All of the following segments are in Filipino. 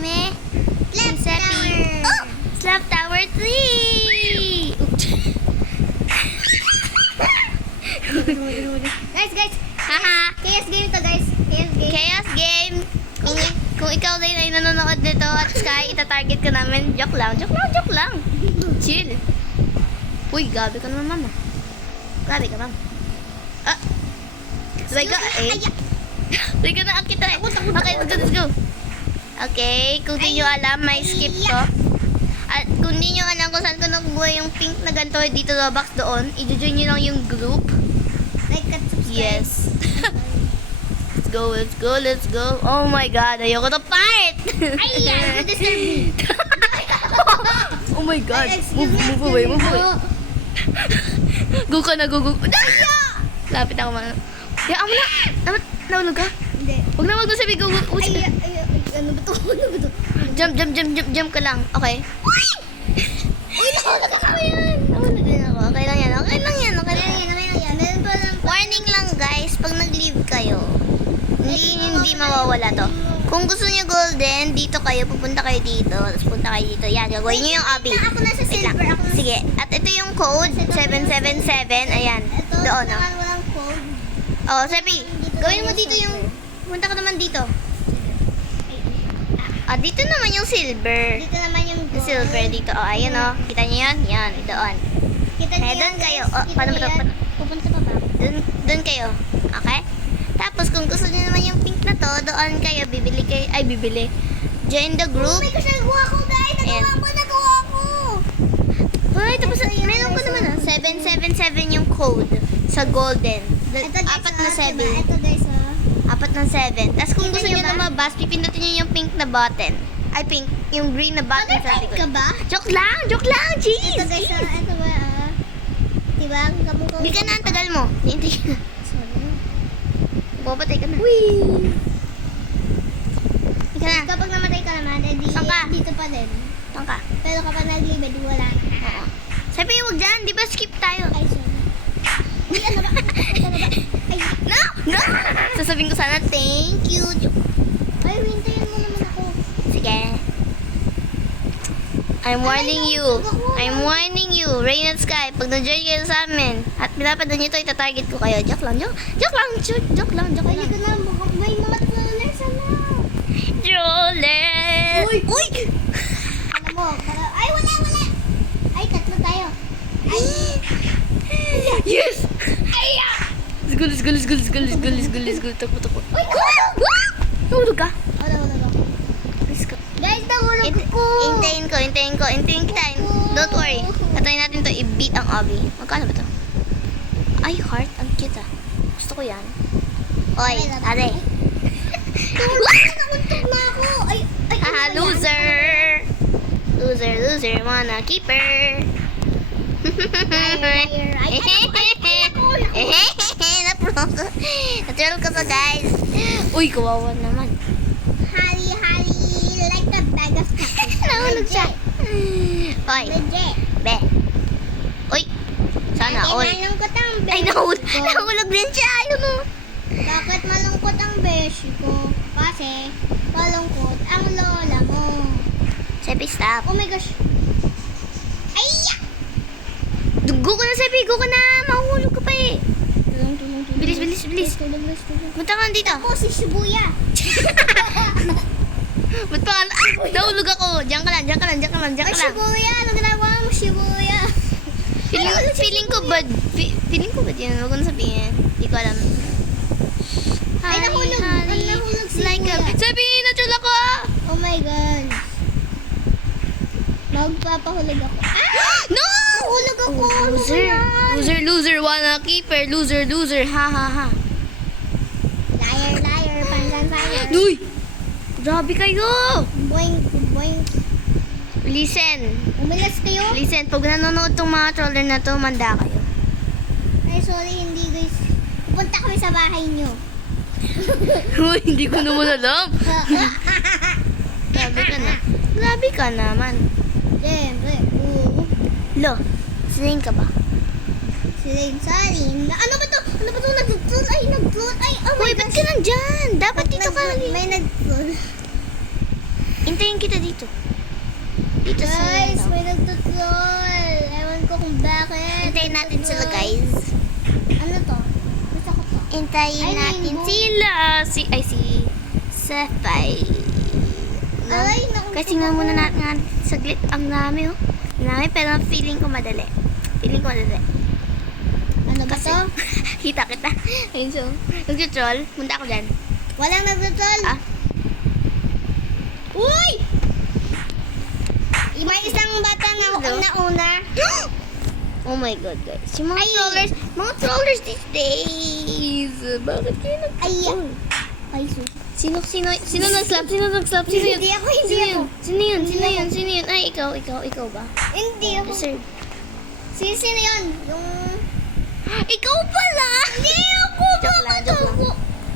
me? Slap tower. Oh! Slap Tower 3! Guys. Haha! Chaos game to, guys. Chaos game. Chaos game! Kung ikaw din ay nanonood nito at Sky, itatarget ka namin. Joke lang. Chill. Uy, gabi ka naman, mama. Gabi ka, mama. Ah! Like ka, eh. Like ka na, akit na. Okay, let's go. Okay, kung di nyo alam, may skip to. At kung di nyo alam kung saan ko nakuha yung pink na ganito dito sa box doon, i-join nyo lang yung group. Like at subscribe. Yes. Let's go. Oh my God, ayoko to part! Ay, yan. You disturb me. Oh my God. Excuse me. Move away. Go ka na, go. Lapit ako man. Hayaan mo na. Nahulog ka? Hindi. Huwag na sabi, go. Ay, ano ba to? Jump ka lang. Okay. Uy, nahulog ako yan. Nahulog din ako. Okay lang yan. Meron pa lang. Warning lang guys, pag nag-leave kayo, hindi mawawala to. Kung gusto niyo golden, dito kayo, pupunta kayo dito, tapos punta kayo dito. Yan, gagawin niyo yung obby. Ako na sa Wait lang. silver. Ako na Sige, at ito yung code, 777, ayan, Ito, doon. naman walang code. Oh, sabi, gawin mo dito yung, punta ka naman dito. Ah, dito naman yung silver. Dito naman yung Yung silver dito, oh, ayun oh. Kita niyo yan? Yan, doon. Kita Eh, niyo doon yan, kayo. guys. Oh, Kita paano ba niyo to? yan. Pupunta pa ba? Doon kayo. Okay? Tapos kung gusto niyo naman yung pink na to, doon kayo, bibili. Join the Oh group. my gosh, nagawa ko guys. Ayan. Nagawa ko. Hoy, tapos meron ko naman 777 yung code sa golden. Ito guys, Apat na 7. diba? Ito guys, Apat na 7. Tapos kung Kita gusto niyo niyo ba? na mabas, pipindutin niyo yung pink na button. Ay, pink. Yung green na button sa Motherfuck ka likod. ba? Joke lang! Jeez! Ito guys, ito ba? Diba? Ang kamukha. Hindi ka na, ang tagal mo. Hindi ka na. Sorry. Bobotay ka na. Wee! Hindi ka na. Kapag namatay ka naman, edi Saan ka? dito pa din. Saan ka? Pero kapag nag-leave, edi wala na. Oo. Sabi, huwag dyan. Di ba skip tayo? Ay, sorry. Ay, ano ba? Ano ba? Ay, No! Sasabihin ko sana, thank you. ay, hintayin mo naman ako. Sige. I'm warning you, Rain at Sky, pag na-join kayo sa amin, at pinapadan nyo ito, itatarget ko kayo. Joke lang. Ay, ka na. May mga trollers, ano? Troller! Uy! Uy! Alam mo, ay, wala. Ay, tatlo tayo. Ay, Yes! Let's go. Takbo. uy, nahulog! Nahulog ka? Wala ako. Let's go. Guys, nahulog ko. Hintayin kita. Don't worry. Tatayin natin to i-beat ang obby. Magkano ba to? Ay, heart. Ang cute ah. Gusto ko yan. Oy, ate. Nakuntog na ako. Ay, Haha, loser. Loser. Mana keeper. Liar. Ay, Natural ka pa, guys. Uy, kawawa naman. Hari, like a bag of cookies. Nahulog siya. Oy, Legit. be. Uy, sana all. Ay, malungkot ang beshi Ay, ko. nahulog din siya. Ayun o. Bakit malungkot ang beshi ko? Kasi, malungkot ang lola mo. Sepi, stop. Oh my gosh. Ay, Go ka na, Sepi. Go ka na. Mahulog ka pa eh. Tulong. Bilis. Tulong. Punta ka dito. Ako si Shibuya. Ba't pa ka? Nahulog ako. Diyan ka lang. Ay, Shibuya. Ano ginagawa mo, Shibuya? Feeling ko bad. Feeling ko bad yan. Huwag ko na sabihin. Hindi ko alam. Ay, nahulog. Ay, nahulog si Like Kuya. Sabi, natula ko ah. Oh my God. Magpapahulog ako. No! Nahulog ako. Ano ba yan? Loser. Wanna keeper. Loser. Ha. Liar. Pansan fire. Uy! Grabe kayo! Boing. Listen. Umilas kayo? Listen, pag nanonood tong mga troller na to, manda kayo. Ay, sorry, hindi guys. Pupunta kami sa bahay nyo. Uy, hindi ko naman alam. Grabe ka naman. Siyempre. Oo. Lo, sinayin ka ba? Sorry. Ano ba to? Nag-troll. Ay, nag-troll. Ay, oh my Uy, ba't ka nandyan? Dapat dito ka. May nag-troll. Hintayin kita dito. Dito sa Guys, window. may nagtutrol. Ewan ko kung bakit. Hintayin natin sila, guys. Ano to? Gusto ko to. Hintayin Ay, natin rainbow. sila. Si Sefay. Ay, naku. Kasi nga muna natin saglit. Ang dami, oh. Ang dami, pero feeling ko madali. Feeling ko madali. Ano ba Kasi, to? kita. Ayun so. Nag-troll. Punta ako dyan. Walang nagtutrol. Ah. Uy! May isang bata na Hello? una-una. Oh my God, guys. Yung mga trollers these days. Bakit kayo Ay, nag-troll? ay, sus. Sino nag-slap? Sino yun? Hindi ako, hindi Sino ako. yun? Sino yun? Ay, ikaw ba? Hindi ako. Deserve. Sino yun? Yung... Ikaw pala! Hindi ako! Joke lang, Bakit joke lang. ako?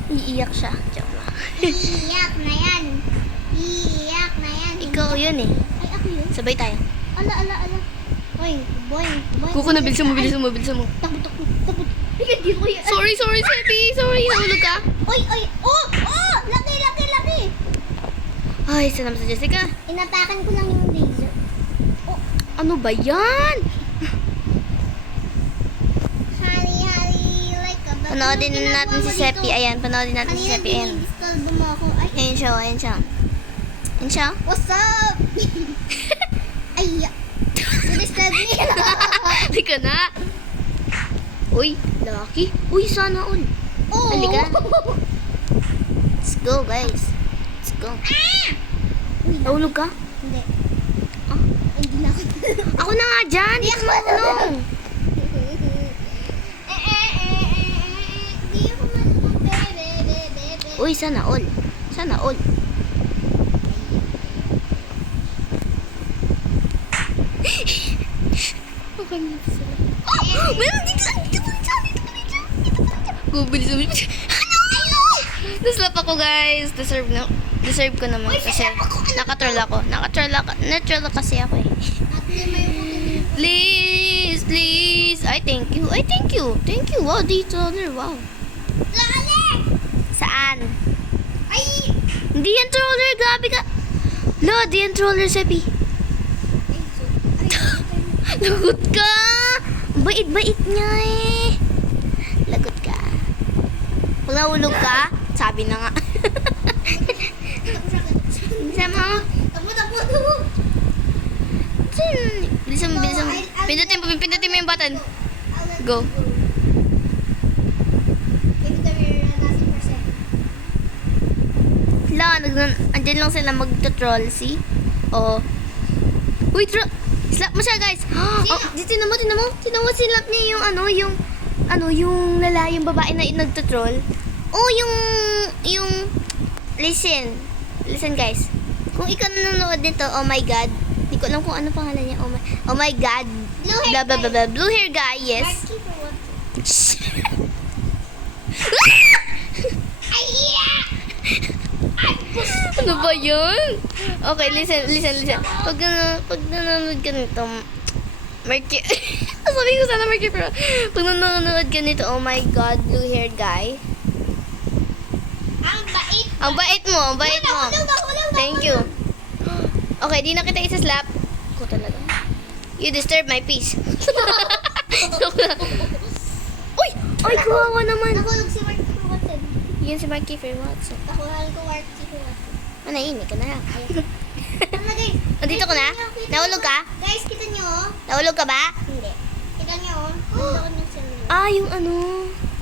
Iiyak siya. Joke lang. Iiyak na yan. Iiyak na yan. Ikaw yun eh. Ay, ako yun. Sabay tayo. Ala. Boy. Kuko na, bilisan mo. Takbo. Hindi ko yun. Sorry, Sepi. Sorry, nahulog ka. Oy. Oh! Laki. Ay, sanam sa Jessica. Inapakan ko lang yung laser. Oh, Ano ba yan? hari, like a bat. Panoodin Anong natin ginagawa si mo Sepi. dito? Ayan, panoodin natin si Kanina Sepi. Ayan. dinisturbo mo ako. Ay, Ayan siya. Ayan siya. what's up? Ay, you disturbed me. Hindi ka na. Uy, lucky. Uy, sana all. Oh. Halika. Let's go, guys. Let's go. Uy, Nahulog ka? hindi. Ah. Hindi na ako. Ako na nga dyan. Hindi ka marunong. Hindi ako marunong, bebe. Uy, sana all. Okay na sila. Meron dito. Gubilis mo. Ano? Naslap ako, guys. Deserve ko naman kasi nakatroll ako. Natural kasi ako eh. At lima yung kukunin. Please. Ay, thank you. Wow, dito. Wow. Lale! Saan? Ay! Hindi yan troller. Grabe ka. Lo, di yan troller, Sepi. Lagot ka. Bait niya eh. Lagot ka. Pag nahulog ka, sabi na nga. Sama. Takbo. Bilisan mo. Pindutin mo yung button. Go. Andyan lang sila magto-troll, see? Oh. Uy, slap mo siya, guys. Oh, tinan mo, sinlap niya yung yung babae na nagto-troll. Oh, listen, guys. Kung ikaw nanonood nito, oh my God. Di ko alam kung ano pangalan niya. Oh my God. Blue hair Blah, blah, blah, blah. guy. Blue hair guy, yes. Ano ba yun? Okay, listen. Pag nanonood ka nito, Marky, sabi ko sana Marky, pero pag nanonood ka nito, oh my God, blue hair guy. Ang bait. Ang bait mo. Nahulog. Thank you. Okay, di na kita isa-slap. Ako talaga. You disturb my peace. Joke lang. Uy! Ay, kawawa naman. Nahulog si Mark Watson. Yun si Marky Fair Watson. Nakuhaan ko Mark Watson. Manahimik ka na lang. Ano guys? Nandito ka na? Nahulog ka? Guys, kita nyo oh. Nahulog ka ba? Hindi. Kita nyo oh. Nandun yung cellphone. Ah, yung ano.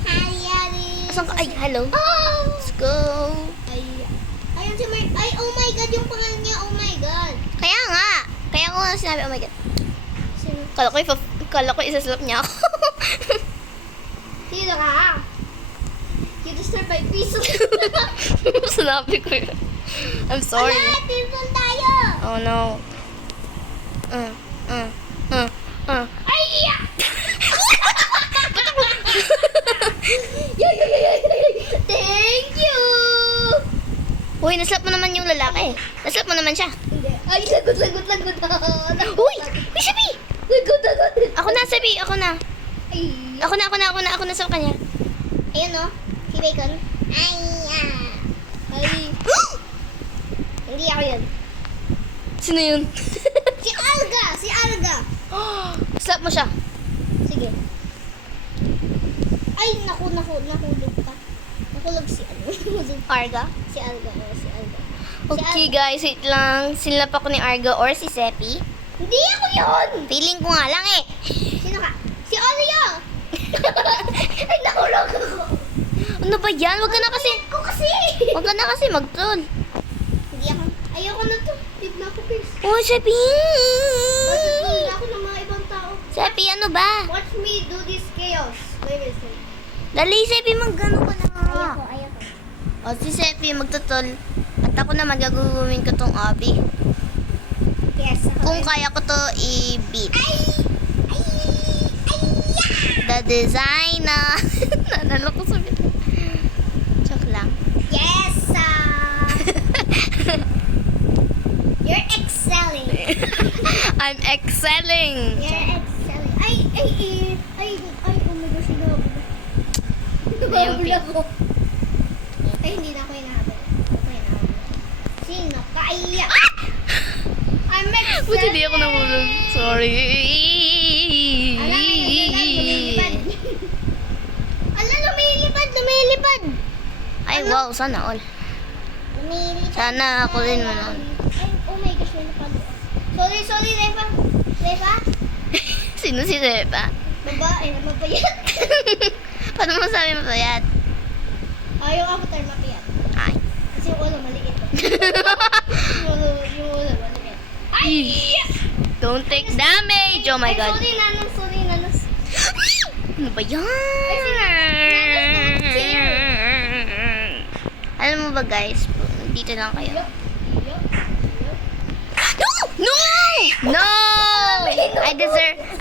Hayari. Asan ka? Ay, hello. Oh! Let's go. Ay. Ayun si Mark. Ay, oh my God. Yung pangalan niya. Oh my God. Kaya nga. Kaya ko nga sinabi, oh my God. Sino? Kala ko isa-slap niya ako. Sino ka? You disturb my peace. Sinabi ko yun. I'm sorry. Wala, telepon tayo. Oh no. Ay, yeah. Thank you. Uy, naslap mo naman yung lalaki. Naslap mo naman siya. Hindi. Ay, lagot. Uy! Uy, Sabi! Lagot. Ako na, Sabi. Ako na. Ay. Ako na sa kanya. Ayun oh. Si Bacon. Ay, ah. Ay. Hindi ako yun. Sino yun? Si Alga! Si Alga! Slap mo siya. Sige. Ay, nahulog pa. Nahulog si ano? Arga? Si Alga, si Alga. Okay guys, wait lang. Sinlap ako ni Arga or si Seppi. Hindi ako yun! Feeling ko nga lang eh. Sino ka? Si Olio! Ay, nahulog ako. Ano ba yan? Wag ka na kasi. Ko kasi! Wag ka na kasi mag-troll. Hindi ako. Ayoko na to. Tip na ako, please. Oh, Seppi! Hindi ako ng mga ibang tao. Seppi, ano ba? Watch me do this chaos. Wait a second. Dali, Seppi, mag-ano ka na. Ayoko. O, si Seppi, magtutol. At ako naman, gagawin ko tong abi. Yes, ako. Kung kaya ko to i-beat. Ay! The designer. Nanalo ko sa bit. Joke lang. Yes! You're excelling. I'm excelling. You're excelling. Ay, oh my gosh, hinahabol ako. Ayun, Hinahabol ako. Ay, hindi na ako hinahabol. Sino kaya? I'm excelling. Buti di ako nahulog. Sorry. Ala, lumilipad. Ala, lumilipad. Ay, wow. Sana all. Lumilipad. Sana ako din manood. Ay, oh my gosh, may napalo. Sorry, Lefa. Lefa? Sino si Zepa? Babae na mapayat. Paano mo sabi mapayat? Yung avatar mapayat. Ay. Kasi yung ulo maliit. yung ulo maliit. Ay! Don't take damage. Oh my Ay, God. sorry, nanos. Ano ba yan? Alam mo ba guys, dito lang kayo. No! No!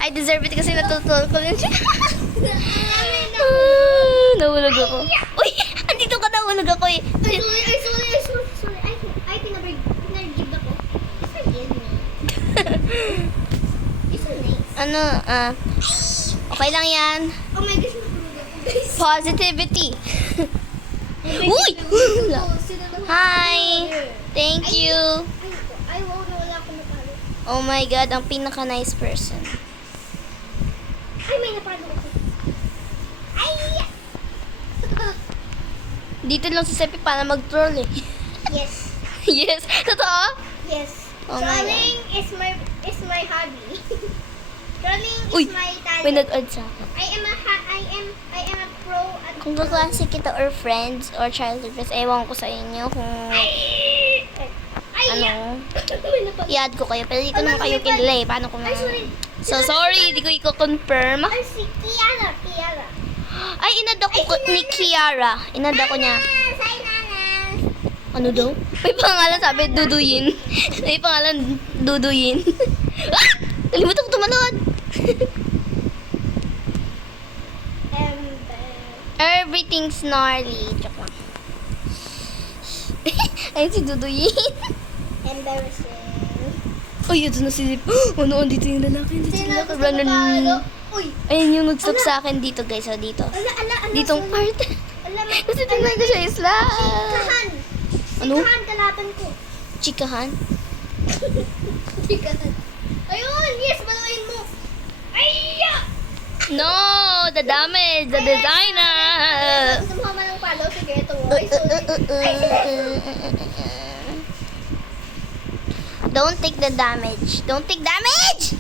I deserve it kasi natutol ko lang siya. Nahulog ako. Uy! Andito ka, nahulog ako eh. Ay, sorry. Ay, pinag-give ako. It's a game. It's a nice. Ano, okay lang yan. Oh my gosh, nahulog ako, guys. Positivity. Uy! Hi! Thank you. Ay, wow, wala ako napalo. Oh my God, ang pinaka-nice person. Ay, may napalo ako. Ay! Dito lang si Seppi para mag-troll eh. Yes. Yes, totoo? Yes. Oh my Trolling is my hobby. Trolling Uy, is my talent. may nag-add sa akin. I am a pro at Kung kaklase kita or friends or childhood friends, ewan ko sa inyo kung Ay! ano, May napalo. i-add ko kayo. Pero di ko naman kayo kilala eh. Paano ko Ay, sorry. So, sorry, di ko i-confirm. Ay, si Kiara. Ay, inad ako ni Kiara. Inad ako niya. Hi, Nanas. Ano daw? May pangalan sabi, Duduyin. May pangalan, Duduyin. Ah! Kalimutan ko tumalon. Everything's gnarly. Joke lang. Ayun si Duduyin. Embarrassing. Ay, ito na si Zip. Ano, dito yung lalaki. Dito Sino yung gusto lalaki. matalo? Uy! Ayun yung nag-stop sa akin dito, guys. So, dito. Ala. Ditong sorry. part. Ala, may... Kasi tingnan ko siya isla. Chikahan. Ano? Chikahan, kalaban ko. Chikahan. Chikahan. Ayun! Yes, baluin mo! Ay! No! The damage! The designer! Gusto mo ka ng palo? Sige, ito. Ay, sorry. Don't take the damage. Don't take damage!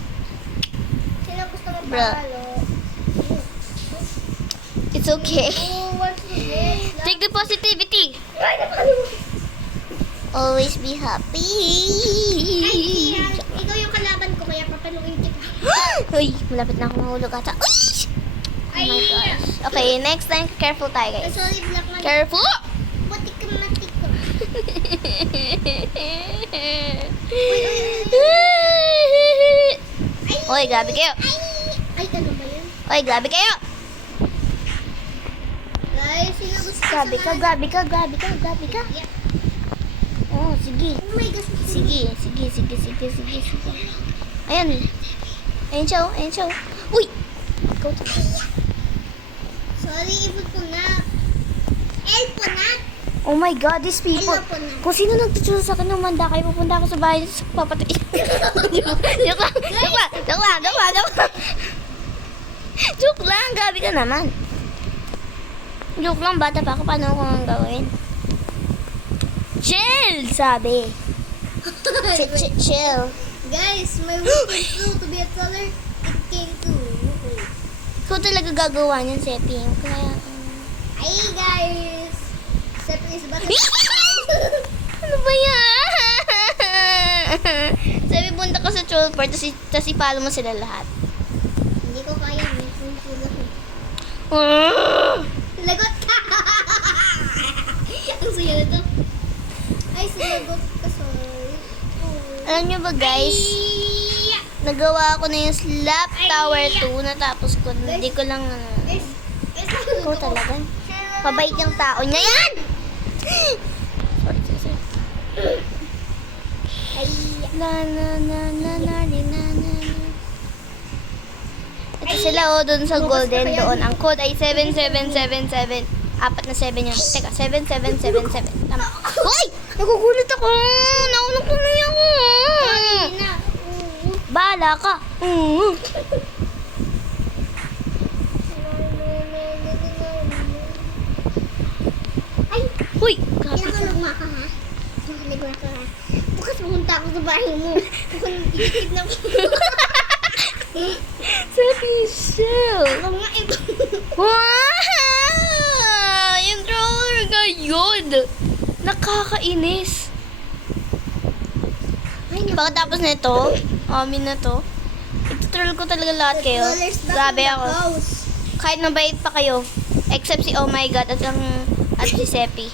Sino gusto mo Bruh. palo? It's okay. Oh, what's this? Take the positivity. Ay, napakalo mo. Always be happy. Ay, Kian, ikaw yung kalaban ko, kaya papaluin kita. Uy, malapit na akong mahulog ata. Uy! Oh Ay, my gosh. Okay, next time, careful tayo, Ay, guys. sorry, black man. Careful! Butik ka matik ko. Oy, grabe kayo. Ay, ano ba yun? Oy, grabe kayo. Guys, sino gusto Grabe ka, samahan? grabe ka, grabe ka, grabe ka. Yeah. Oh, sige. Oh my gosh. Sige. Ayan. Ayan siya, oh. Ayan siya, oh. Uy! Ikaw to. Sorry, ipot ko na. Elpo na. Oh my God, these people. Hello po na. Kung sino nagtuturo sa akin, umanda kayo, pupunta ako sa bahay, papatay. Joke lang. Joke lang, gabi ka naman. Joke lang, bata pa ako, paano ko ang gawin? Chill, sabi. Chill. Guys, my wish came true to be a color. It came true. Ikaw talaga gagawa niyan, Sepi. Kaya, Ay, guys. Sepi is back. ano ba yan? Sabi, punta ka sa troll part, tapos ipalo mo sila lahat. Hindi ko kaya. May pula ko. Ah! Lagot ka! Ang saya na to. Ay, sinagot ka, sorry. Oh. Alam niyo ba, guys? Nagawa ko na yung Slap Tower 2, natapos ko. Hindi ko lang, Guys, ikaw talaga. Pabait yung tao niya yan! Sorry. Ay, Na. Ito sila doon sa Golden doon. Ang code ay 7777. Apat na 7 yun. Teka, 7777. Tama. Hoy! Nagugulat ako! Naunang tuloy ako! na. Bahala ka! Ay, Uy! Kapit ka. pinakalugma ka ha? Pinakalugma ka ha? Bukas pumunta ako sa bahay mo. Bukas ikikip na ko. Sabi siya. Ako nga ito. Wow! Yung drawer ngayon! Nakakainis. Ay, naku. Pagkatapos nito, amin na to, itutroll ko talaga lahat kayo. $1 back Grabe in the ako. house. Kahit mabait pa kayo. Except si Oh My God at si Sepi.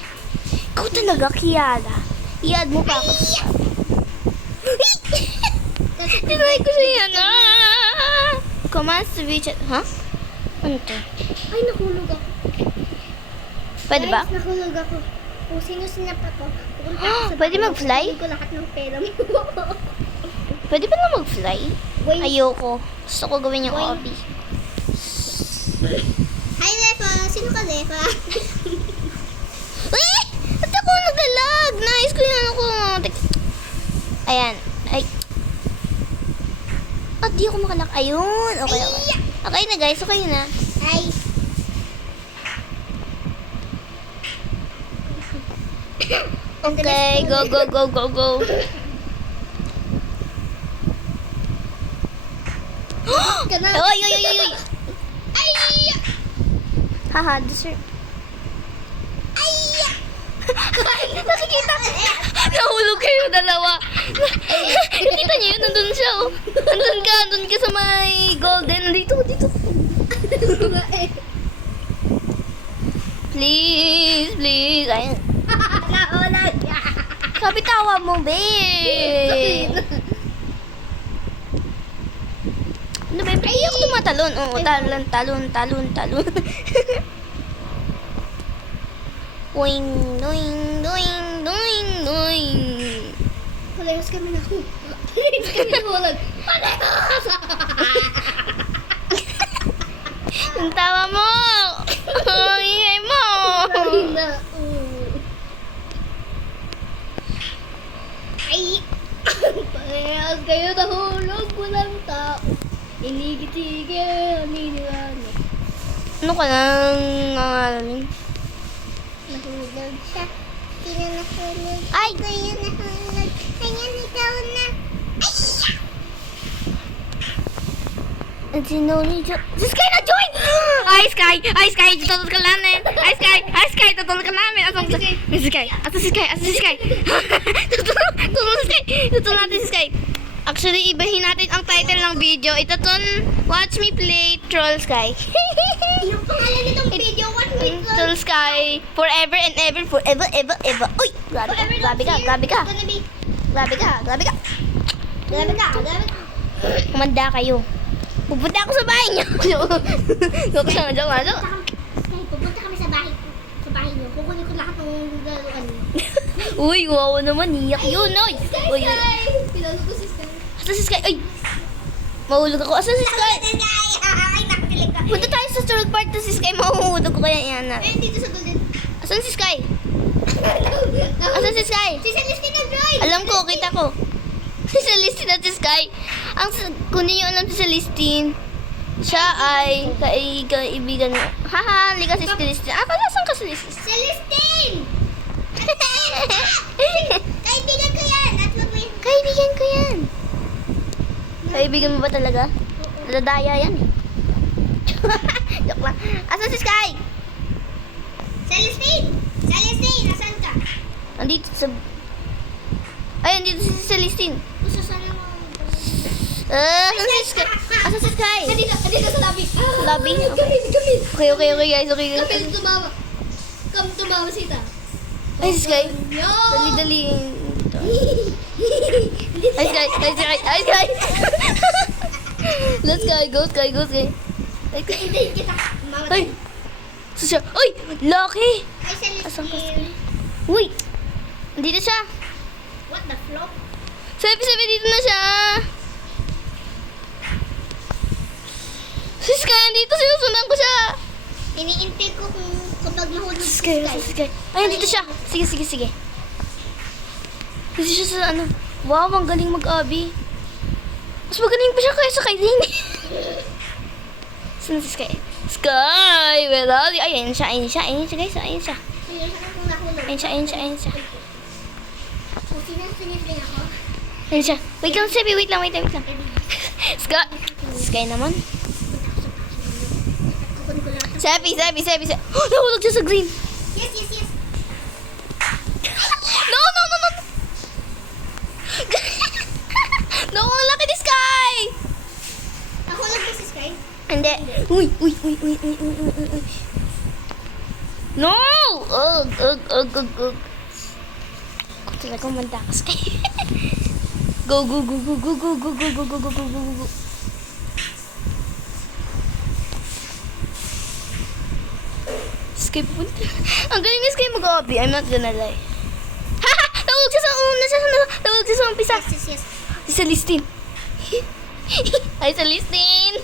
Ikaw talaga, Kiara. I-add mo pa ako sa Tinry ko siya yan. Commands to WeChat. Ha? Ano to? Ay, nakulog ako. Pwede ba? Guys, nakulog ako. Kung sino sinap ako, pupunta ako sa Pwede bahay mo, mag-fly? kukunin ko lahat ng pera mo. Pwede ba na mag-fly? Wait. Ayoko. Gusto ko gawin yung Wait. hobby. Hi, Lefa. Sino ka, Lefa? Eh! At ako naglalag! Nice ko yan ako. Ayan. Ay. At di ako makalak. Ayun. Okay. Okay na guys. Okay na. Ay. Okay. Go. Ka na. Oy. Ay! Haha. Dessert. Ay! Nakikita. Nahulog kayo dalawa. Nakita niyo yun? Nandun siya. Oh. Nandun ka sa may golden. Dito. Please. Ayan. Naulag. Sabi tawa mo, babe. Ano ba? Ay, ako tumatalon. Oo, talon. Doing. Palayos kami na. Palayos kami na hulag. Palayos! Ang tawa mo. Ang ingay mo. Ay! Parehas kayo nahulog, walang tao. Inigit-igil, niniwala. Ano ka nang nangalan? Nahulog siya. Sino nahulog? Ay! Kayo nahulog. Ayan, ikaw na. At sinuli siya. Si Sky na-join! Ay, Sky! Tutulog ka namin! Ay, Sky! Tutulog ka namin! Asan si Sky? Tutulog natin si Sky! Actually, ibahin natin ang title ng video. Ito ton, Watch Me Play Troll Sky. Yung pangalan nitong video, what we Troll Sky, forever and ever. Uy! Grabe ka. Kumanda kayo. Pupunta ako sa bahay niyo. Joke lang. Pupunta kami sa bahay niyo. Kukunin ko lahat ng laruan niyo. Uy, wow naman. Iyak yun, oy. Uy. Pinalo ko si Sky. Asan si Sky? Ay! Mahulog ako. Asan si Sky? Ay, nakatilig ka. Punta tayo sa stroll part na si Sky. Mahuhulog ko kaya yan na. Eh, dito sa golden. Asan si Sky? Asan si Sky? Si Celestine nag-join! Alam ko, kita ko. Si Celestine at si Sky. Kung hindi nyo alam si Celestine, siya ay kaibigan mo. Haha, hindi ka si Celestine. Nasaan ka si Celestine? Celestine! Kaibigan ko yan! At mag-win. Kaibigan ko yan. Kaibigan mo ba talaga? Nadadaya yan eh. Joke lang. Asan si Sky? Celestine! Celestine, nasan ka? Andito sa... Ay, andito si Celestine. Gusto sana mo. Asan si Sky? Asan si Sky? Andito sa lobby. Sa lobby? Come Okay guys, okay guys. Come tumawa. Come tumawa sita. Ay, si Sky. Yo! Dali-dali. Ay, Sky. Ay, Sky. Ay, Sky. Let's go, Sky. Ay, Sky. Hindi kita. Ay. Siya. Uy! Lucky! Ay, Asan ka, Sky? Celestine. Uy! Andito siya. What the flop? Sabi, dito na siya. Si Sky, andito. Sinusunan ko siya. Iniintay ko kung kapag mahulog si Sky. Sky. Ay, andito siya. Sige. Dito siya sa ano. Wow, ang galing mag-abi. Mas magaling pa siya kaysa kay Dini. Saan si Sky? Sky! Where are you? Ayun siya guys. Ayun siya. Ayun, saan ako nahulog? Ayun siya. Kung sinising ako. Ayun siya. Wait lang, Sebi. Wait lang. Sky! Sky naman. Kukunin ko lang. Sebi. Oh, nahulog siya sa green. Yes. No. No, ang laki ni Sky! Nahulog ba si Sky? Hindi. Uy. No! Ugh. Kung talagang mandakas kayo. Go. Sky punta. Ang galing ni Sky mag-obi. I'm not gonna lie. Haha! Tawag siya sa umpisa. Yes. Si Celestine. Hi, Celestine.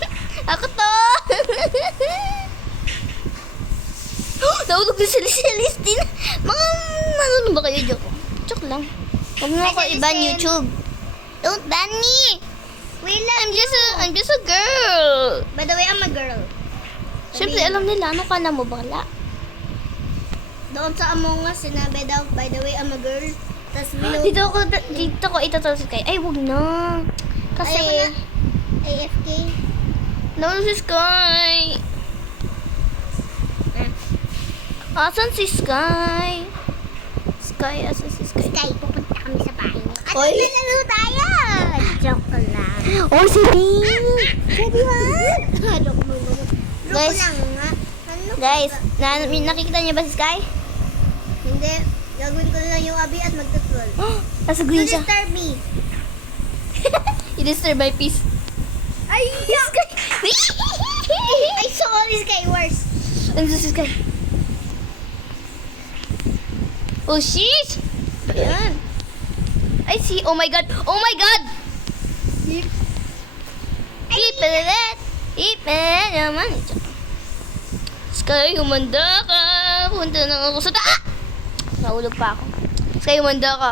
Ako to. Nahulog din si Celestine. Mga ano ba kayo? Joke lang. Huwag mo ako Hi, i-ban Celestine. YouTube. Don't ban me. We love I'm just a girl. By the way, I'm a girl. Siyempre, alam nila. Ano ka na mo, bakla? Doon sa Among Us, sinabi daw, by the way, I'm a girl. Tapos Dito ko itatawag si Sky. Ay, wag na. Kasi, Ayoko na. AFK. no, si Sky. Asan si Sky? Asan si Sky? Sky, pupunta kami sa bahay mo. At Oy. nalaro tayo! Joke lang. Oh, si Bing! Joke mo. Guys. Joke lang nga. Ano Guys, ba? nakikita niyo ba si Sky? Hindi. Gagawin ko lang yung abi at magtutrol. Nasa To green siya. disturb me. You disturb my peace. Ay, Sky! I saw all these Sky worse. Ano si Sky? Oh, sheesh! Ayan. I see. Oh my God! Ipilit naman. Sky, humanda ka. Punta na ako sa Nahulog pa ako. Sky, humanda ka.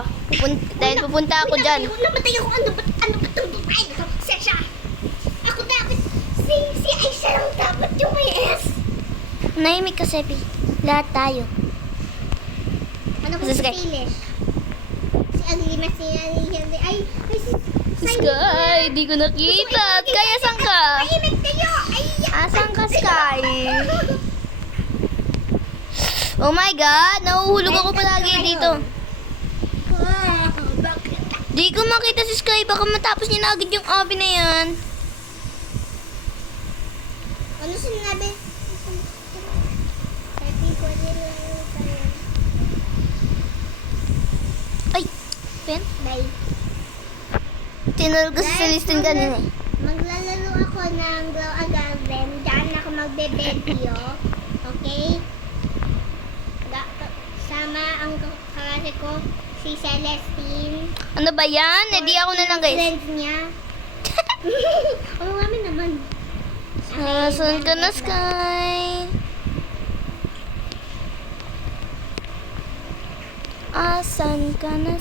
Pupunta ako dyan. Namatay ako. Ano ba itong babae na ito? Sesha. Ako dapat. Si Aisha lang dapat yung may S. Nahimik ka, Sepi. Lahat tayo. Ano ko Si si Sky. Phyllis? Si Alima, si Alima. Ay, si Sky, di ko nakita. Sky, asan ka? Tahimik kayo! Ay, Asan ka, Sky? Oh my God, nahuhulog ako palagi dito. bakit? Di ko makita si Sky. Baka matapos niya na agad yung abi na yan. Ano sinabi? Happy birthday lang tayo. Ay, pen? Bye. Tinulog ko si Celestine kanina eh. Maglalaro ako ng Glow a Garden. Diyan ako magbe-video. Okay? Sama ang kaklase ko, si Celestine. Ano ba yan? Eh, di ako na lang, guys. Friends niya. Oo, kami naman. Asan ka na, Sky? Asan ka na?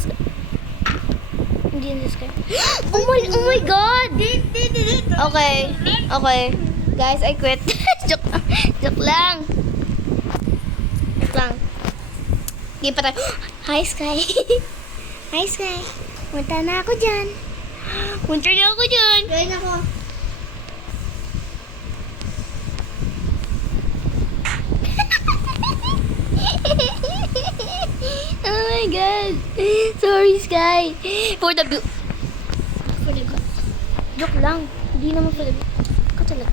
Hindi yan si Sky. Oh my God! Okay. Okay. Guys, I quit. Joke lang. Joke lang. Joke lang. Game pa tayo. Hi, Sky. Hi, Sky. Punta na ako dyan. Punta na ako dyan. Join ako. Oh my God. Sorry, Sky. For the view. For the God. Joke lang. Hindi naman for the view. Ikaw talaga.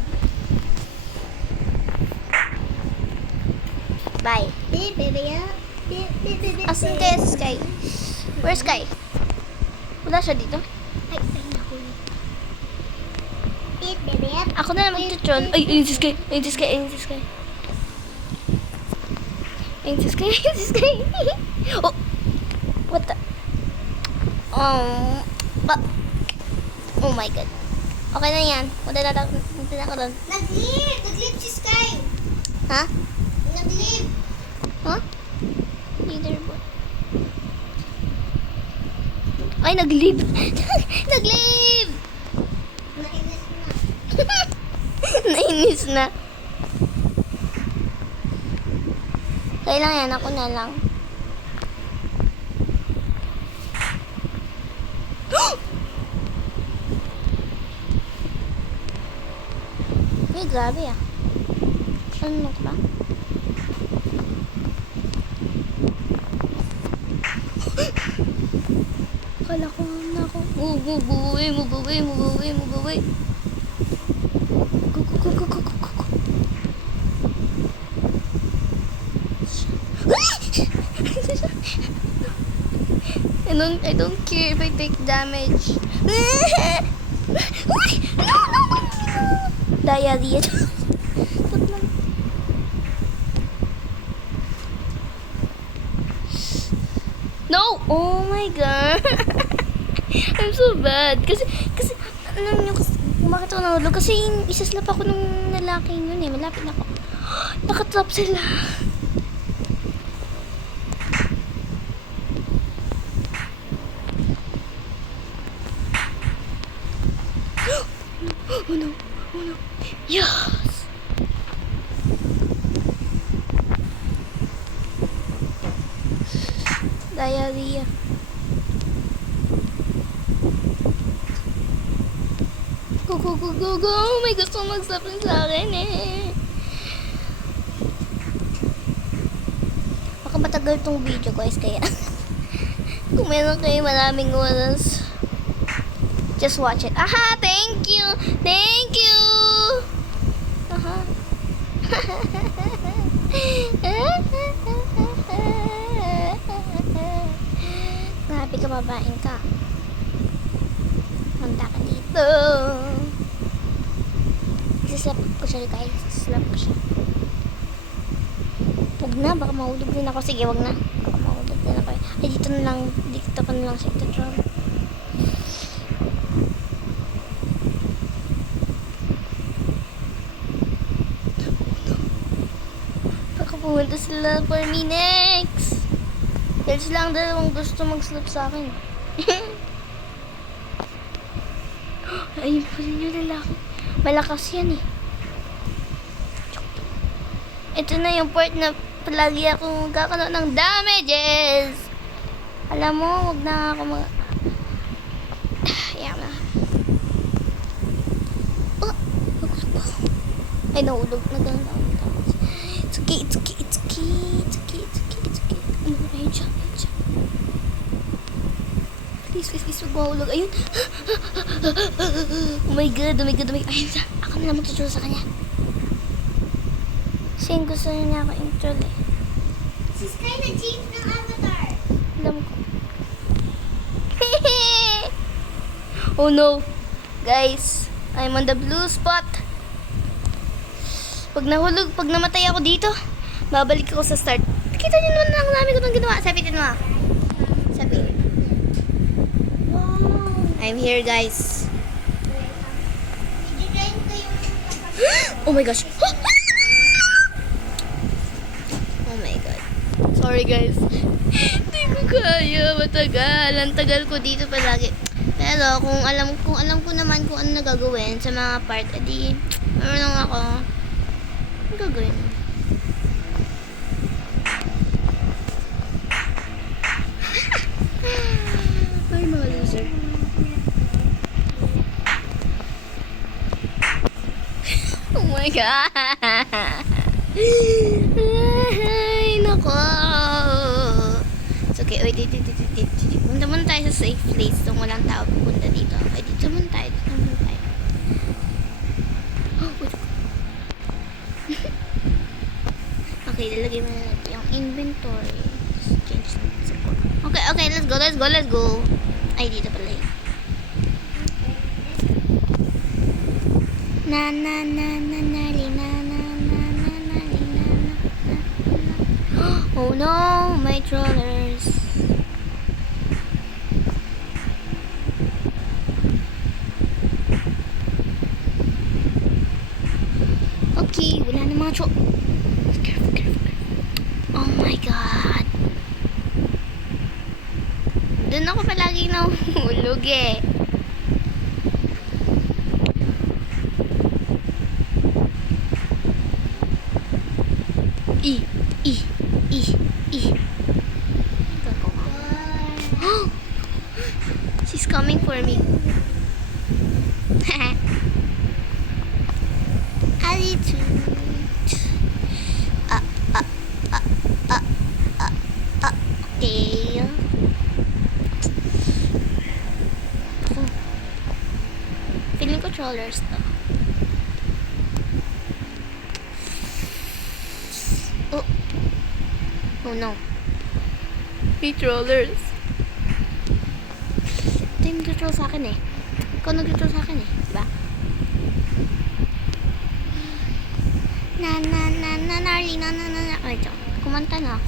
Bye. Asan kaya si Sky? Where's Sky? Wala siya dito? Ay, naku. Baby. Ako na lang mag-tutorial. Ay, ayun si Sky. Ayun si Sky. Ayun si Sky. Ayun si Sky. Ayun si Sky. Oh! What the? Oh my God. Okay na yan. Punta na ako doon. Nag-leave si Sky. Ha? Nag-leave. Huh? Leaderboard. Ay, nag-leave. Nag-leave! Nainis na. Nainis na. Kaya lang yan, ako na lang. Ay, grabe ah. Ano ka ba? Akala ko na ako. Mubuwi. Go. I don't care if I take damage. No. Diarrhea. No! Oh my God. I'm so bad. Kasi, alam niyo, bakit ako nahulog? Kasi isaslap ako nung lalaking yun eh. Malapit na ako. Nakatrap sila. Oh no. Yes! Diarrhea. Go. May gusto mag-stop sa akin eh. Baka matagal tong video guys kaya kung meron kayo maraming oras, just watch it. Aha! Thank you! Aha. Happy ka, babaeng ka. Handa ka dito. Isislap ko siya guys. Isislap ko siya. Huwag na, baka mahulog din ako. Sige, wag na. Baka mahulog din ako. Ay, dito ko na lang siya ito. Baka pumunta sila for me next. Dahil sila ang dalawang gusto mag-slap sa akin. Ayun po rin yung lalaki. Malakas yan eh. Ito na yung part na palagi akong magkakaroon ng damages. Alam mo, huwag na ako Ayan na. Oh! Ay, nahulog na gano'n. It's okay. Ano ba yun siya? Please, huwag mahulog. Ayun. Oh my God. Ayun siya. Ako na lang magtuturo sa kanya. Kasi gusto niya ako intro eh. Si Sky na-change ng avatar. Alam ko. Oh no. Guys, I'm on the blue spot. Pag namatay ako dito, babalik ako sa start. Kita niyo naman ang dami ko itong ginawa. Sabitin mo ah. Sabi. Wow. I'm here guys. I-join ko yung Oh my gosh. Oh my God. Sorry guys. Hindi ko kaya, matagal. Ang tagal ko dito palagi. Pero kung alam ko naman kung ano nagagawin sa mga part, edi meron ako. Ang gagawin mo? Ay, mga loser. Oh my God! Ay, nako! It's okay. Wait. Punta muna tayo sa safe place kung walang tao pupunta dito. Okay, dito muna tayo. Oh, wait. Okay, lalagay mo na yung inventory. Just change natin sa core. Okay, let's go. Ay, dito pala yun. Oh no, my trollers. Okay, wala na mga Careful. Oh my God. Doon ako palagi nahulog eh. She's coming for me. Attitude. Okay. Feeling ko trollers to. Oh no. May trollers. Ito yung nag-troll sa akin eh. Ikaw nag-troll sa akin eh. Diba? Narly. Ay, kumanta na ako.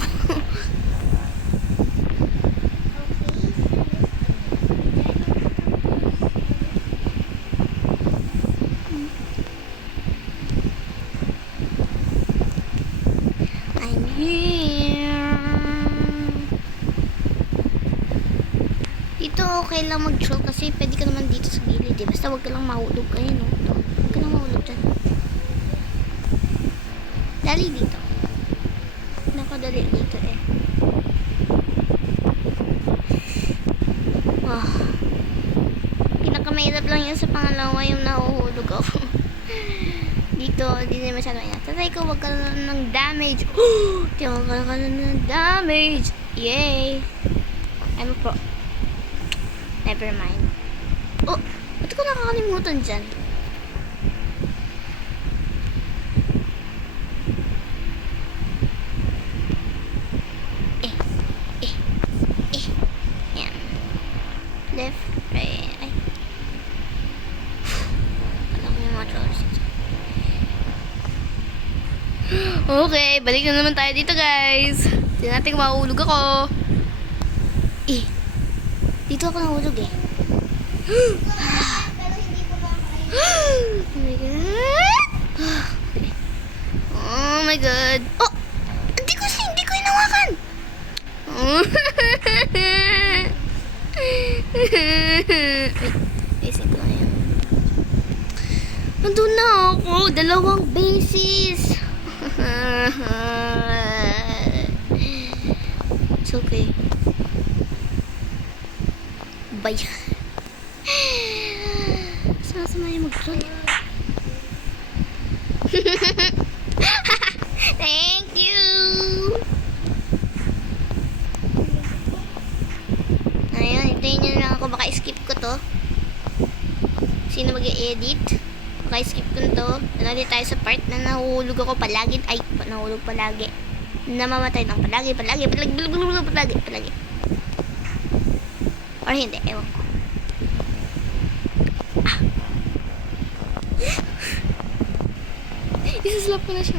I'm here. Dito okay lang mag-troll kasi pwede ka naman dito sa gilid eh. Basta wag ka lang mahulog. Ayun o. Wag ka lang mahulog dyan. Dali dito. Nakadali dito eh. Oh. Pinakamahirap lang yun sa pangalawa yung nahuhulog ako. Dito, hindi na masyado yan. Tatay ko, wag ka na ng damage. Di wag ka na ng damage. Yay! I'm a pro. Never mind. Oh! Ba't ko nakakalimutan dyan? Yan. Left, right. Ay. Alam ko yung mga trollers. Okay, balik na naman tayo dito, guys. Hindi natin mahulog ako. Dito ako nahulog eh. Pero hindi ko ba Oh my God. Oh my God. Oh! Hindi ko hinawakan. Oh. Basic ko yan. Nandun na ako. 2 bases. It's okay. Bye. Sama-sama yung mag-troll. Thank you. Ayun, hintayin nyo lang ako. Baka skip ko to. Sino mag-i-edit? Baka skip ko to. Nalali tayo sa part na nahulog ako palagi. Ay, nahulog palagi. Namamatay ng palagi. Or hindi, ewan ko. Isaslap ko na siya.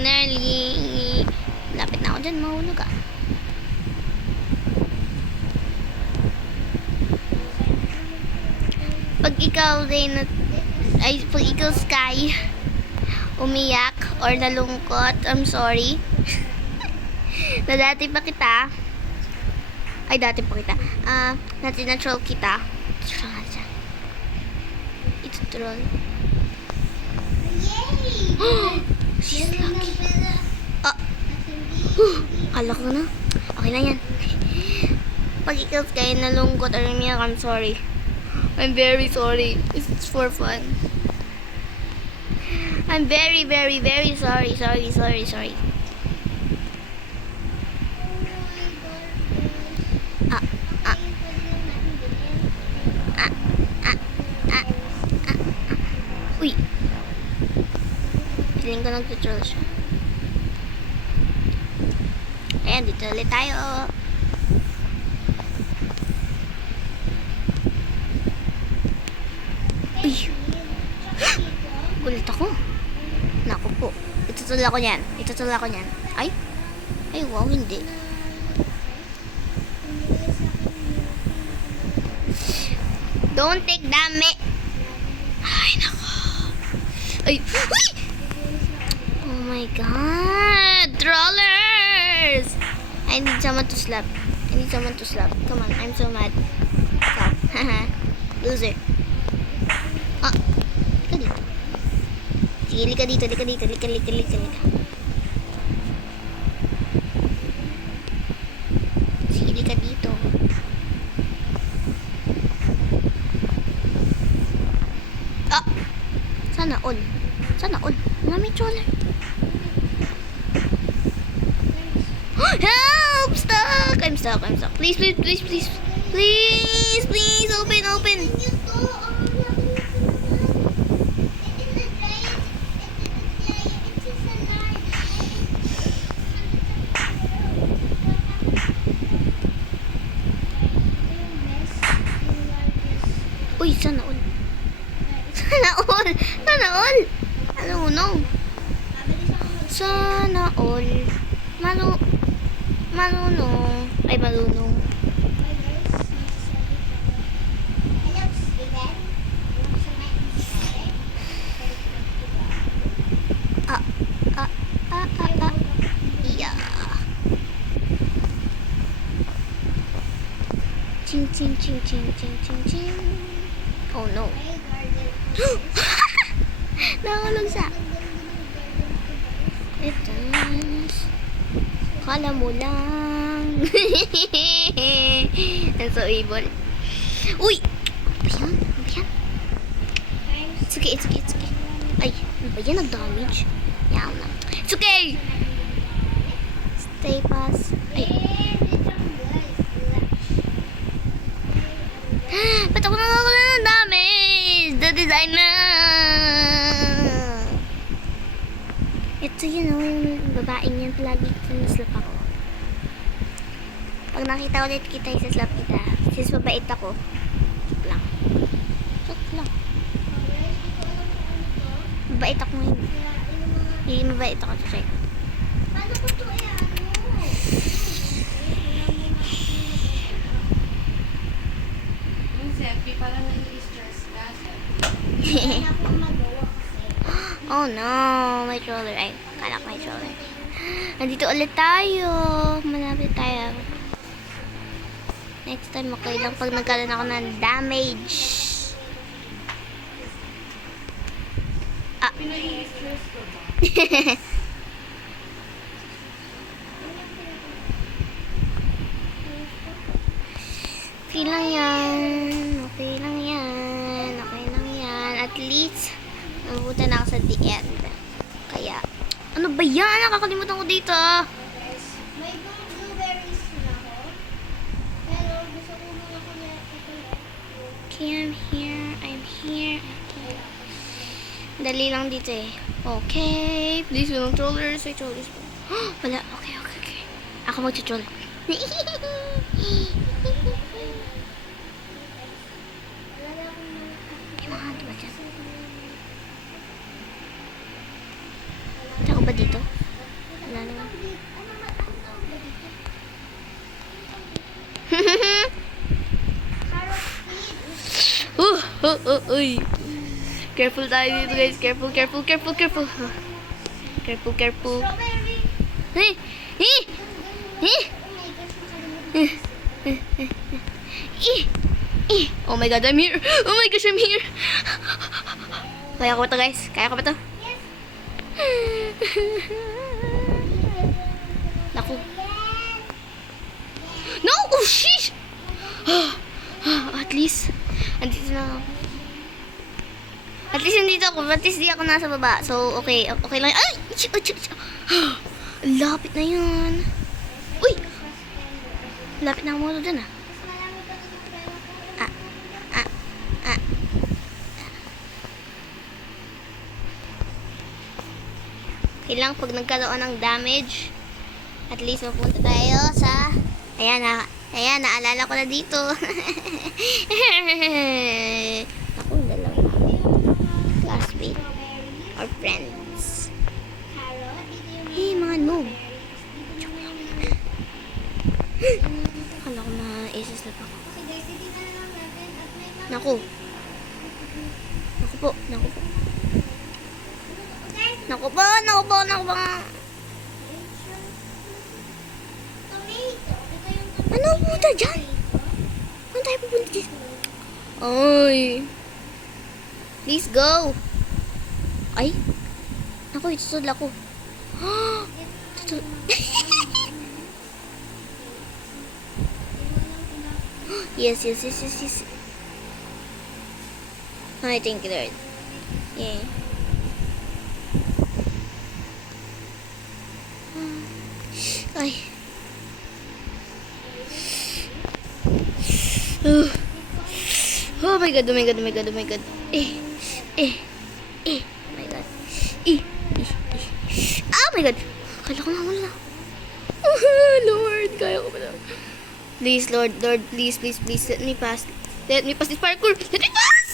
Narly. Lapit na ako dyan, mahulog ah. Pag ikaw, Zainat, Ay, pag ikaw, Sky, umiyak or nalungkot, I'm sorry. Na dati pa kita, dati na-troll kita. Ito troll. Yay! She's Meron ng lucky. pera. Ah, kala ko na. Okay na yan. Pag ikaw kayo nalungkot or umiyak, I'm sorry. I'm very sorry. It's for fun. I'm very, very, very sorry. Sorry. Ah, ah, ah, ah, ah, ah. Uy. Feeling ko nag-troll siya. Ayan, dito ulit tayo. Uy. Gulit ako. Naku po. Itutol ako niyan. Ay, wow, hindi. Don't take dami. Ay, nako. Ay, uy! Oh my God! Trollers! I need someone to slap. Come on, I'm so mad. Stop. Loser. Ah, lika dito. Sige, lika dito. Sige, lika dito. Ah! Sana all. Mami troller. Help! Stuck! I'm stuck. Please, open. Ito, ang laki nito naman. It is a giant. It is a large. Uy, sana all. Ano, no? Sana all. Marunong. Ay, marunong. Yeah. Ching. Oh no. Nahulog siya. Ito. Kala mo lang. That's so evil. Uy! Ano ba yan? It's okay. Ay, ano ba yan? Nag-damage. Yan na. It's okay! Stay pass. Ay. Ba't ako nakakala ng damage? The designer! Ito yun, yung babaeng yan. Palagi sinaslap ako. Pag nakita ulit kita, isaslap kita. Since mabait ako. Joke lang. Mabait ako ngayon. Hindi mabait ako. Check. Paano ko ito Yung selfie, parang nai-stress ka. Hindi ako magawa kasi. Oh no, my troller. Ay, kalak my troller. Nandito ulit tayo. Malapit tayo. Next time, okay lang pag nagkaroon ako ng damage. Ah. Pinai-stress ko ba? Okay lang yan. At least, nabuta na ako sa the end. Kaya, ano ba yan? Nakakalimutan ko dito. May blueberries na ako. Pero gusto ko muna kuya ito. Okay, I'm here. Dali lang dito eh. Okay. Please, walang trollers. May trollers po. Wala. Okay. Ako mag-troll. May mga hanto ba dyan? Ako ba dito? Wala naman. Carrot seed. Uy. Careful tayo dito guys. Careful, careful, careful, careful. Careful, careful. Strawberry. Eh! Eh! Eh! Oh my gosh, nakalimutan. Oh my god, I'm here! Oh my gosh, I'm here! Kaya ko ba to guys? Kaya ko ba to? Yes. Naku. No! Oh, sheesh! At least, andito na ako. At least nandito ako. At least di ako nasa baba. So, okay. Okay lang. Ay! Lapit na yun. Uy! Lapit na ako dun ah. Okay lang, pag nagkaroon ng damage, at least mapunta tayo sa... Ayan, naalala ko na dito. Ako, dalawa. Classmate. Or friends. Hey, mga noob. Joke lang. Akala ko ma-aces na pa ako. Naku. Naku po. Ano puta dyan? Saan tayo pupunta dyan? Ay. Please go. Ay. Naku, itutol ako. Tutol. Yes. I thank you, Lord. Yeah. Ay. Oh my god. Oh my god. Oh my god. Oh my god. Oh my god. Kala ko mawala. Lord, kaya ko ba na? Please, Lord, please. Let me pass this parkour. Let me pass!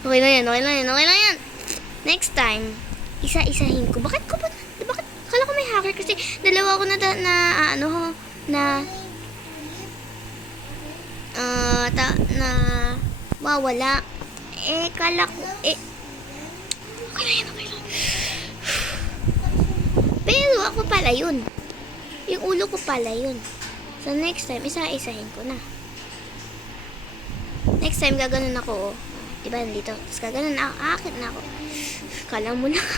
Okay na yan. Next time, isa-isahin ko. Bakit kala ko may hacker kasi dalawa ko na wawala. Kala ko, okay lang. Pero ako pala yun. Yung ulo ko pala yun. So, next time, isa-isahin ko na. Next time, gaganon ako. Diba, nandito. Tapos gaganon ako. Aakit na ako. Kala mo lang.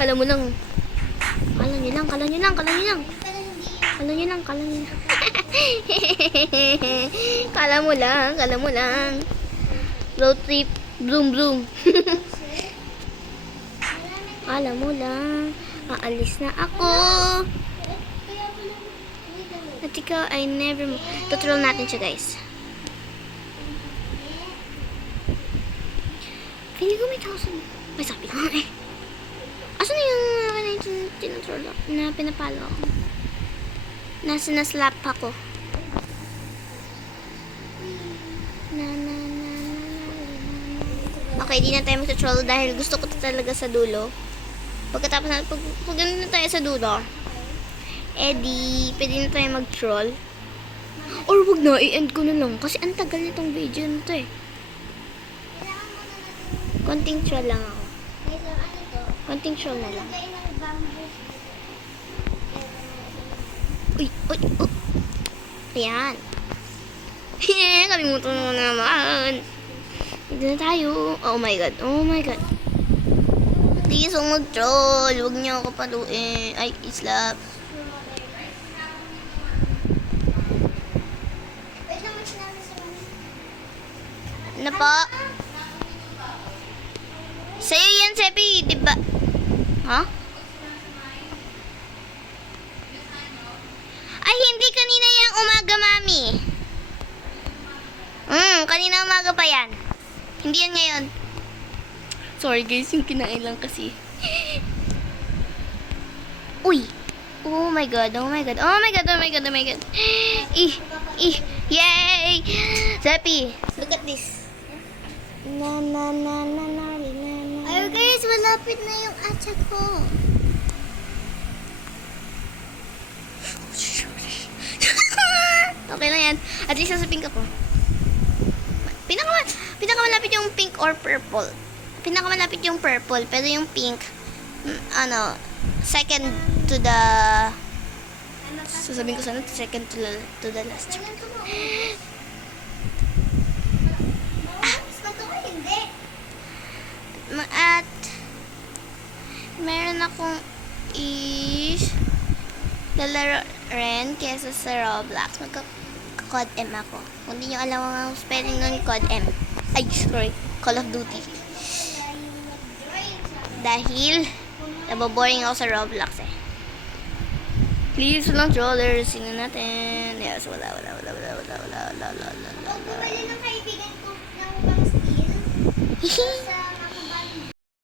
Kala nyo lang. Kala mo lang. Road trip. Bloom. Kala mo lang. Aalis na ako. At ikaw ay never mo. Tuturuan natin siya, guys. Hindi ko may 1,000. May sabi ko eh. Asan na yung tinuturuan na pinapalo ako? Naslap ako. Okay, di na tayo mag-troll dahil gusto ko to talaga sa dulo. Pagkatapos na, pag ganun na tayo sa dulo, pwede na tayo mag-troll. Or wag na, i-end ko na lang. Kasi ang tagal nitong video na to eh. Konting troll lang ako. Konting troll na lang. Uy. Ayan. Kalimutan mo naman. Dito na tayo. Oh my god. Please, huwag mag-troll. Huwag niyo ako paluin. Ay, islap. Ano po? Sa'yo yan, Sepi. Diba? Ha? Ay, hindi kanina yung umaga, Mami. Kanina umaga pa yan. Hindi yan ngayon. Sorry guys, yung kinain lang kasi. Uy! Oh my god. Yay! Zeppy, look at this. Ayun guys, malapit na yung atsak ko. Okay lang yan. At least sasabihin ko. Pinakawa. Pinakamalapit yung pink or purple. Pinakamalapit yung purple, pero yung pink, second to the... Sasabihin ko sana, second to the last. Ganyan ko mo. Mas na to hindi. At, meron akong lalaro rin kesa sa Roblox. Magka-Cod M ako. Kung di nyo alam ang spelling nun, Cod M. Ay, sorry. Call of Duty. Dahil, naboboring ako sa Roblox eh. Please, walang trollers. Sino natin? Yes, wala. Huwag bumili ng kaibigan ko ng pang steel. Sa